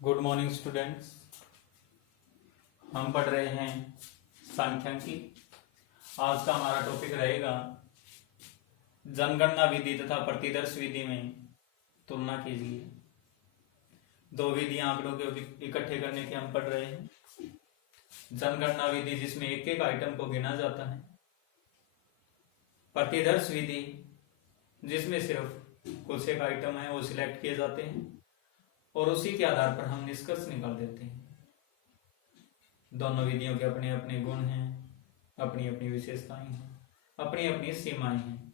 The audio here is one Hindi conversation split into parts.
Good morning students. हम पढ़ रहे हैं सांख्यिकी। आज का हमारा टॉपिक रहेगा जनगणना विधि तथा प्रतिदर्श विधि में तुलना कीजिए। दो विधि आंकड़ों के इकट्ठे करने के हम पढ़ रहे हैं। जनगणना विधि जिसमें एक एक आइटम को गिना जाता है, प्रतिदर्श विधि जिसमें सिर्फ कुछ एक आइटम है वो सिलेक्ट किए जाते हैं और उसी के आधार पर हम निष्कर्ष निकाल देते हैं। दोनों विधियों के अपने अपने गुण हैं, अपनी अपनी विशेषताएं हैं, अपनी अपनी सीमाएं हैं।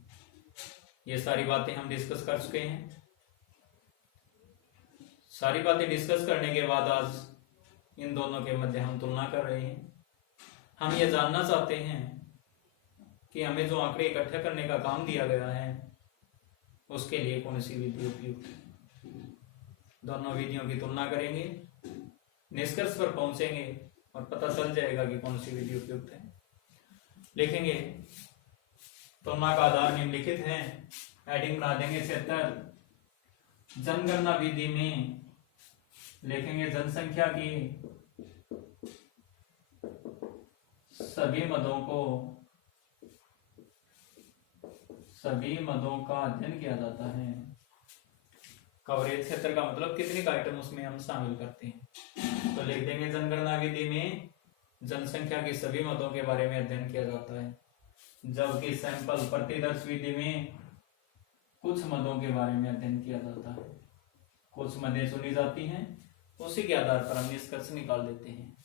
ये सारी बातें हम डिस्कस कर चुके हैं। सारी बातें डिस्कस करने के बाद आज इन दोनों के मध्य हम तुलना कर रहे हैं। हम ये जानना चाहते हैं कि हमें जो आंकड़े इकट्ठा करने का काम दिया गया है उसके लिए कौन सी विधि उपयुक्त है। दोनों विधियों की तुलना करेंगे, निष्कर्ष पर पहुंचेंगे और पता चल जाएगा कि कौन सी विधि उपयुक्त है। लिखेंगे तुलना का आधार निम्नलिखित है। हेडिंग बना देंगे 76। जनगणना विधि में लिखेंगे जनसंख्या की सभी मदों का अध्ययन किया जाता है। कवरेज क्षेत्र का मतलब कितने का आइटम उसमें हम शामिल करते हैं। तो लिख देंगे जनगणना विधि में जनसंख्या की सभी मदों के बारे में अध्ययन किया जाता है, जबकि सैंपल प्रतिदर्श विधि में कुछ मदों के बारे में अध्ययन किया जाता है। कुछ मदें चुनी जाती हैं, उसी के आधार पर हम निष्कर्ष निकाल देते हैं।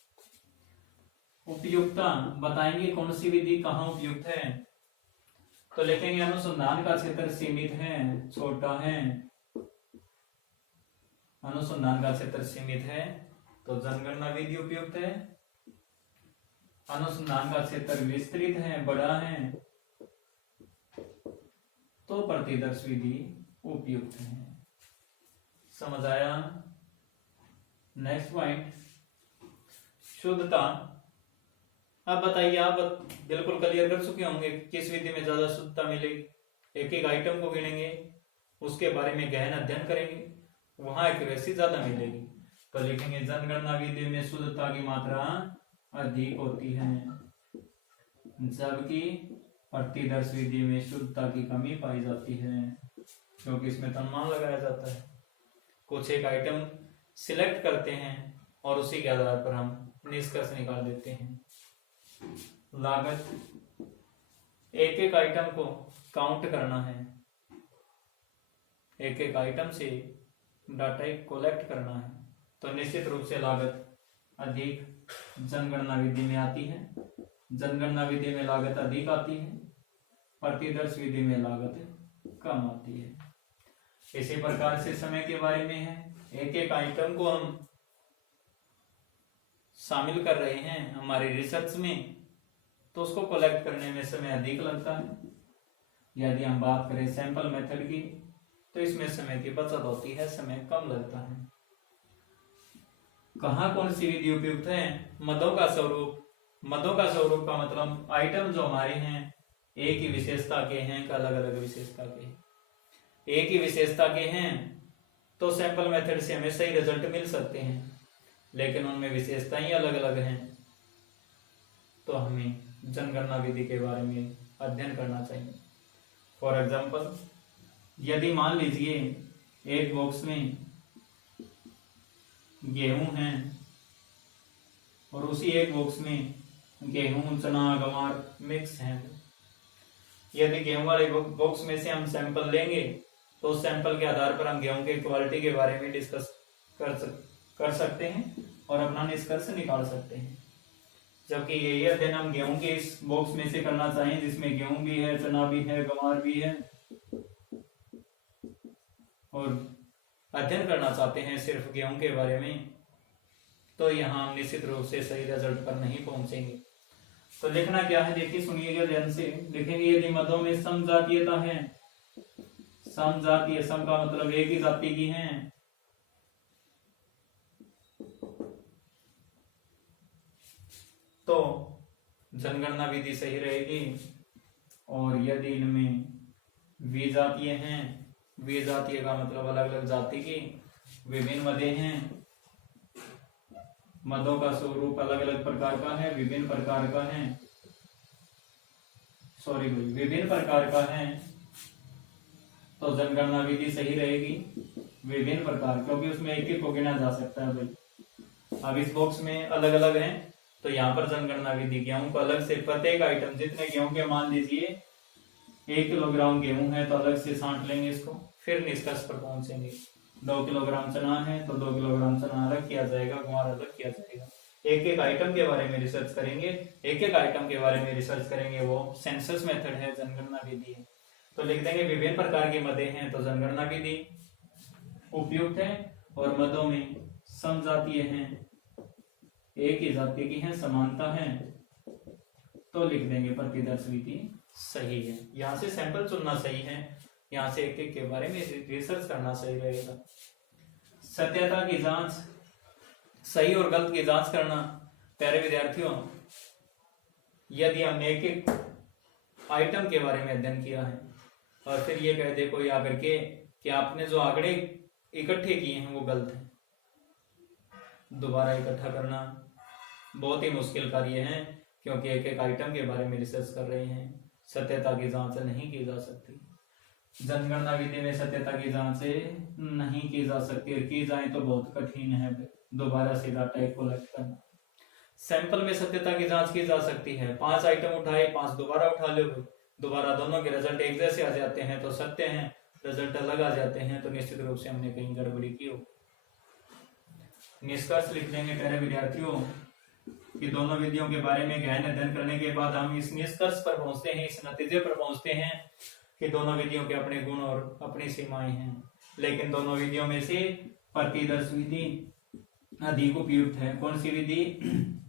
उपयुक्तता बताएंगे कौन सी विधि कहाँ उपयुक्त है। तो लिखेंगे अनुसंधान का क्षेत्र सीमित है, छोटा है। अनुसंधान का क्षेत्र सीमित है तो जनगणना विधि उपयुक्त है। अनुसंधान का क्षेत्र विस्तृत है, बड़ा है, तो प्रतिदर्श विधि उपयुक्त है। समझ आया। नेक्स्ट पॉइंट, शुद्धता। अब बताइए, आप बिल्कुल क्लियर कर चुके होंगे किस विधि में ज्यादा शुद्धता मिलेगी। एक एक आइटम को गिनेंगे, उसके बारे में गहन अध्ययन करेंगे, वहां एक्यूरेसी ज्यादा मिलेगी। तो लिखेंगे जनगणना विधि में शुद्धता की मात्रा अधिक होती है, जबकि प्रतिदर्श विधि में शुद्धता की कमी पाई जाती है, क्योंकि इसमें अनुमान लगाया जाता है। कुछ एक आइटम सिलेक्ट करते हैं और उसी के आधार पर हम निष्कर्ष निकाल देते हैं। लागत, एक एक आइटम को काउंट करना है, एक एक आइटम से डाटा कलेक्ट करना है, तो निश्चित रूप से लागत अधिक जनगणना विधि में आती है। जनगणना विधि में लागत अधिक आती है, प्रतिदर्श विधि में लागत कम आती है। इसी प्रकार से समय के बारे में है, एक एक आइटम को हम शामिल कर रहे हैं हमारे रिसर्च में, तो उसको कलेक्ट करने में समय अधिक लगता है। यदि हम बात करें सैंपल मेथड की, तो इसमें समय की बचत होती है, समय कम लगता है। कहाँ कौन सी विधि उपयुक्त है। मदों का स्वरूप। मदों का स्वरूप का मतलब आइटम जो हमारे हैं एक ही विशेषता के हैं, अलग अलग विशेषता के। एक ही विशेषता के हैं तो सैंपल मेथड से हमें सही रिजल्ट मिल सकते हैं, लेकिन उनमें विशेषताएं अलग अलग हैं, तो हमें जनगणना विधि के बारे में अध्ययन करना चाहिए। फॉर एग्जाम्पल, यदि मान लीजिए एक बॉक्स में गेहूं है और उसी एक बॉक्स में गेहूं, चना, गंवार मिक्स हैं। यदि गेहूं वाले बॉक्स में से हम सैंपल लेंगे तो उस सैंपल के आधार पर हम गेहूं की क्वालिटी के बारे में डिस्कस कर सकते हैं और अपना निष्कर्ष निकाल सकते हैं। जबकि यही अध्ययन हम गेहूं के इस बॉक्स में से करना चाहें जिसमें गेहूं भी है, चना भी है, गंवार भी है, और अध्ययन करना चाहते हैं सिर्फ गेहूं के बारे में, तो यहाँ हम निश्चित रूप से सही रिजल्ट पर नहीं पहुंचेंगे। तो लिखना क्या है, देखिए सुनिएगा ध्यान से। लिखेंगे यदि मदों में समजातीयता है, समजातीय, सम का मतलब एक ही जाति की हैं, तो जनगणना विधि सही रहेगी। और यदि इनमें विजातीय हैं, विजातीय का मतलब अलग अलग जाति की विभिन्न मदें हैं, मदों का स्वरूप अलग अलग प्रकार का है, विभिन्न प्रकार का है, सॉरी भाई विभिन्न प्रकार का है, तो जनगणना विधि सही रहेगी विभिन्न प्रकार, क्योंकि उसमें एक एक को गिना जा सकता है भाई। अब इस बॉक्स में अलग अलग है, तो यहाँ पर जनगणना विधि गेहूं को अलग से प्रत्येक आइटम, जितने गेहूं के मान लीजिए 1 किलोग्राम गेहूं है तो अलग से छांट लेंगे इसको, फिर निष्कर्ष पर पहुंचेंगे। 2 किलोग्राम चना है तो 2 किलोग्राम चना अलग किया जाएगा, गुआर अलग किया जाएगा। एक एक आइटम के बारे में रिसर्च करेंगे, एक एक आइटम के बारे में रिसर्च करेंगे, वो सेंसस मेथड है, जनगणना विधि है। तो लिख देंगे विभिन्न प्रकार की मदें हैं तो जनगणना विधि उपयुक्त है, और मदों में समजातीय हैं, एक ही जाति की है, समानता है, तो लिख देंगे प्रतिदर्श विधि सही है। यहाँ से सैंपल चुनना सही है, यहाँ से एक एक के बारे में रिसर्च करना सही रहेगा। सत्यता की जांच, सही और गलत की जांच करना। प्यारे विद्यार्थियों, यदि हमने एक एक आइटम के बारे में अध्ययन किया है और फिर ये कह दे कोई आकर के कि आपने जो आंकड़े इकट्ठे किए हैं वो गलत है, दोबारा इकट्ठा करना बहुत ही मुश्किल कार्य है, क्योंकि एक एक आइटम के बारे में रिसर्च कर रहे हैं, सत्यता की जांच नहीं की जा सकती। जनगणना विधि में सत्यता की जांच नहीं की जा सकती, और की जाए तो बहुत कठिन है दोबारा से डाटा कलेक्ट करना। सैंपल में सत्यता की जांच की जा सकती है, 5 आइटम उठाए, 5 दोबारा उठा लो, दोबारा दोनों के रिजल्ट एक जैसे आ जाते हैं तो सत्य हैं, रिजल्ट अलग आ जाते हैं तो निश्चित रूप से हमने कहीं गड़बड़ी की हो। निष्कर्ष लिख देंगे प्यारे विद्यार्थियों कि दोनों विधियों के बारे में गहन अध्ययन करने के बाद हम इस निष्कर्ष पर पहुंचते हैं, इस नतीजे पर पहुंचते हैं कि दोनों विधियों के अपने गुण और अपनी सीमाएं हैं, लेकिन दोनों विधियों में से प्रतिदर्श विधि अधिक उपयुक्त है। कौन सी विधि?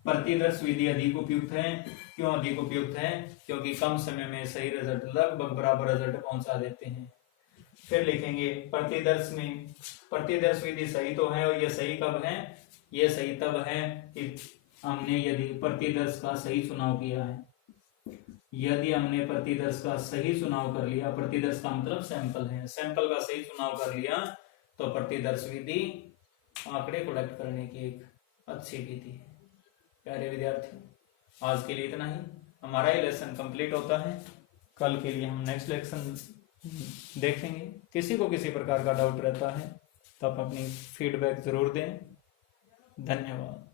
प्रतिदर्श विधि अधिक उपयुक्त है। क्यों अधिक उपयुक्त है? क्योंकि कम समय में सही रिजल्ट, लगभग बराबर रिजल्ट पहुंचा देते हैं। फिर लिखेंगे प्रतिदर्श में, प्रतिदर्श विधि सही तो है, और यह सही कब है? यह सही तब है कि हमने यदि प्रतिदर्श का सही चुनाव किया है, यदि हमने प्रतिदर्श का सही चुनाव कर लिया, प्रतिदर्श का मतलब सैंपल है, सैंपल का सही चुनाव कर लिया तो प्रतिदर्श विधि आंकड़े कलेक्ट करने की एक अच्छी विधि है। प्यारे विद्यार्थियों, आज के लिए इतना ही, हमारा ये लेसन कंप्लीट होता है। कल के लिए हम नेक्स्ट लेसन देखेंगे। किसी को किसी प्रकार का डाउट रहता है तो आप अपनी फीडबैक जरूर दें। धन्यवाद।